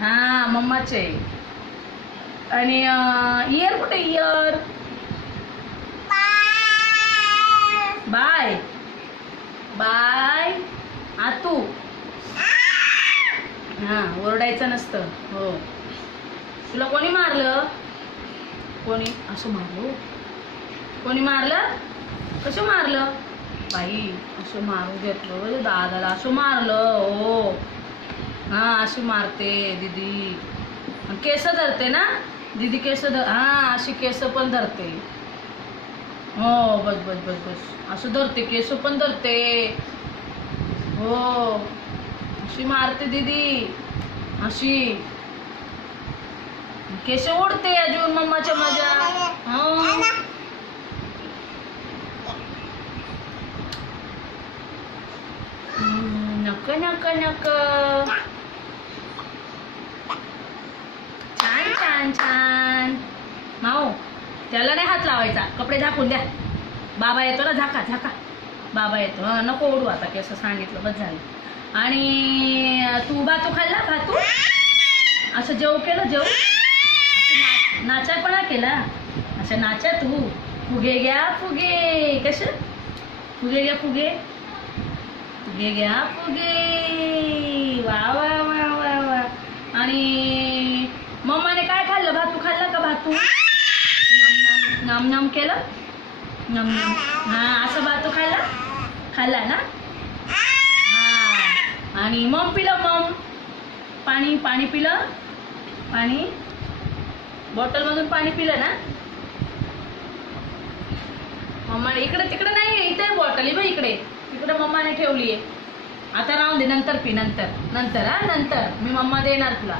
हा मम्माचे. आणि इयर कुठे इयर? Bye bye आतू. हा ओरडायचं नसतं. हो. तुला कोणी मारलं? कोणी असं मारलं? कोणी मारलं? कसं मारलं बाई? असं मारून घेतलं दादाला, असं मारलं. हो हा अशी मारते दीदी. केस धरते ना दीदी, केस हा अशी केस पण धरते. हो बस बस बस बस असं धरते, केस पण धरते. हो अशी मारते दीदी, अशी केस ओढते अजून मम्माच्या माझ्या. हो नक नक नक. छान छान छान. माऊ त्याला नाही हात लावायचा, कपडे झाकून द्या. बाबा येतो ना, झाका झाका. बाबा येतो. हा नको ओढू आता केस, सांगितलं बस झालं. आणि तू भातू खाल्ला? भातू असं जेव केलं, जेव असं नाचापणा केला. असं नाचा तू. फुगे घ्या फुगे. कसं फुगे घ्या फुगे? फुगे घ्या फुगे. वा वा वा वा वा. आणि मम्माने काय खाल्लं? भातू खाल्ला का? भातू नम नम केलं, नम नम. हा असं भातू खाल्ला, खाल्ला ना. हा आणि मम पिलं, मम पाणी, पाणी पिलं, पाणी बॉटलमधून पाणी पिलं ना. मम्माने इकडे तिकडे नाही, इथे बॉटल आहे बघ, इकडे तिकडे मम्माने ठेवली आहे. आता राहून दे, नंतर पी, नंतर नंतर. हा नंतर मी मम्मा देणार तुला.